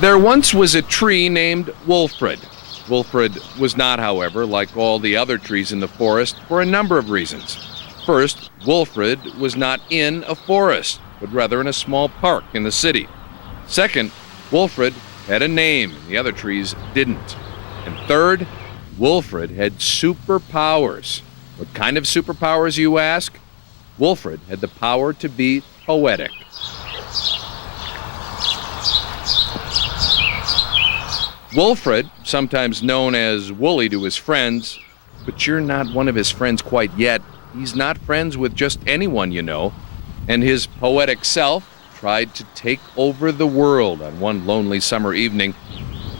There once was a tree named wulfred. Wulfred was not, however, like all the other trees in the forest for a number of reasons. First, Wulfred was not in a forest, but rather in a small park in the city. Second, Wulfred had a name, and the other trees didn't. And third, Wulfred had superpowers. What kind of superpowers, you ask? Wulfred had the power to be poetic. Wulfred, sometimes known as Wooly to his friends, but you're not one of his friends quite yet. He's not friends with just anyone, you know. And his poetic self tried to take over the world on one lonely summer evening.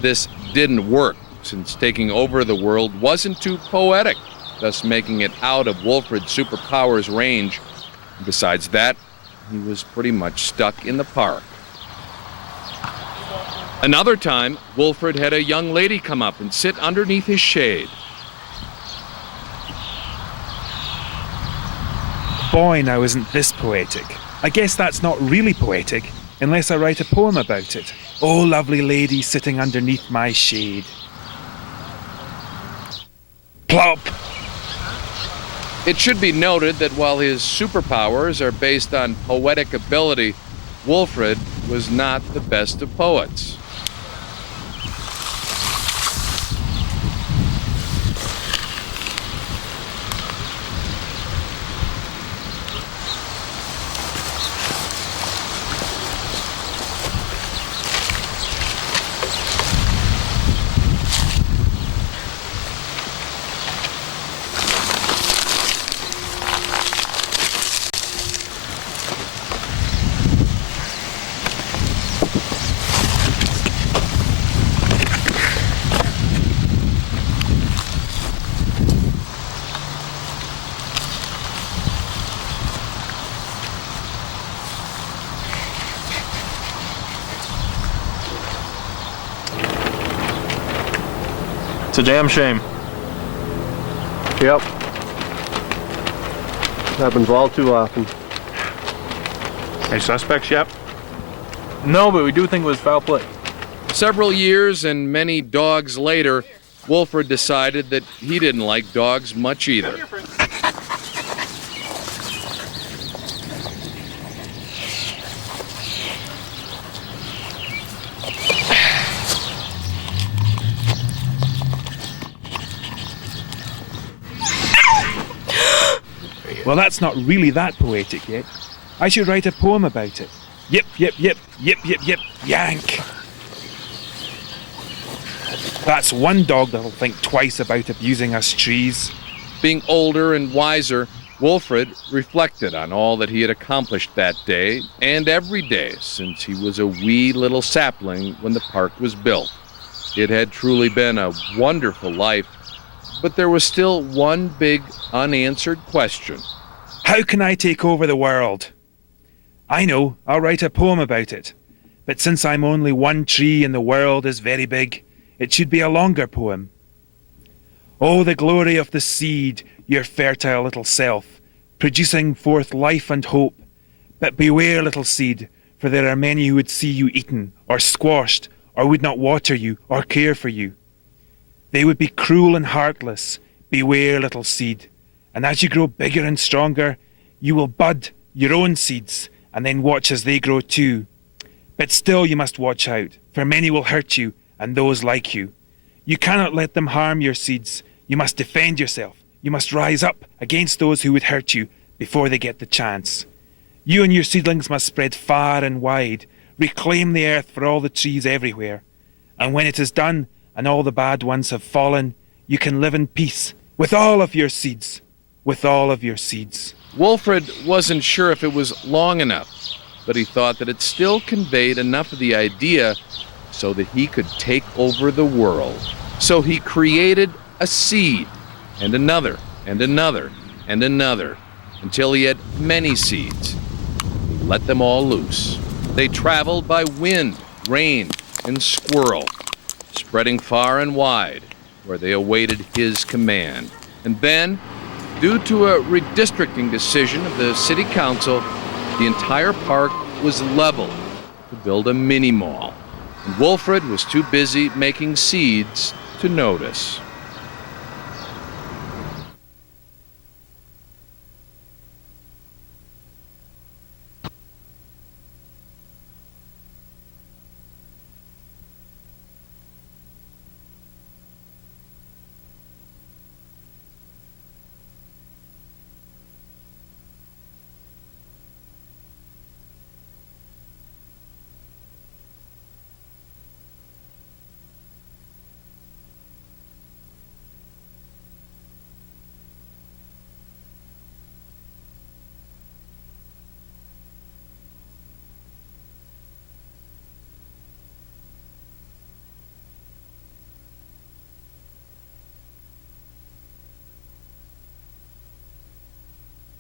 This didn't work, since taking over the world wasn't too poetic, thus making it out of Wulfred's superpowers range. Besides that, he was pretty much stuck in the park. Another time, Wulfred had a young lady come up and sit underneath his shade. Boy, now isn't this poetic? I guess that's not really poetic, unless I write a poem about it. Oh, lovely lady sitting underneath my shade. Plop! It should be noted that while his superpowers are based on poetic ability, Wulfred was not the best of poets. It's a damn shame. Yep. Happens all too often. Any suspects yet? No, but we do think it was foul play. Several years and many dogs later, Wulfred decided that he didn't like dogs much either. Well, that's not really that poetic yet. I should write a poem about it. Yip, yip, yip, yip, yip, yip, yank. That's one dog that'll think twice about abusing us trees. Being older and wiser, Wulfred reflected on all that he had accomplished that day and every day since he was a wee little sapling when the park was built. It had truly been a wonderful life, but there was still one big unanswered question. How can I take over the world? I know, I'll write a poem about it. But since I'm only one tree and the world is very big, it should be a longer poem. Oh, the glory of the seed, your fertile little self, producing forth life and hope. But beware, little seed, for there are many who would see you eaten, or squashed, or would not water you, or care for you. They would be cruel and heartless. Beware, little seed. And as you grow bigger and stronger, you will bud your own seeds, and then watch as they grow too. But still you must watch out, for many will hurt you, and those like you. You cannot let them harm your seeds. You must defend yourself. You must rise up against those who would hurt you before they get the chance. You and your seedlings must spread far and wide, reclaim the earth for all the trees everywhere. And when it is done, and all the bad ones have fallen, you can live in peace with all of your seeds. With all of your seeds. Wulfred wasn't sure if it was long enough, but he thought that it still conveyed enough of the idea so that he could take over the world. So he created a seed, and another, and another, and another, until he had many seeds. He let them all loose. They traveled by wind, rain, and squirrel, spreading far and wide, where they awaited his command. And then, due to a redistricting decision of the city council, the entire park was leveled to build a mini-mall. and Wulfred was too busy making seeds to notice.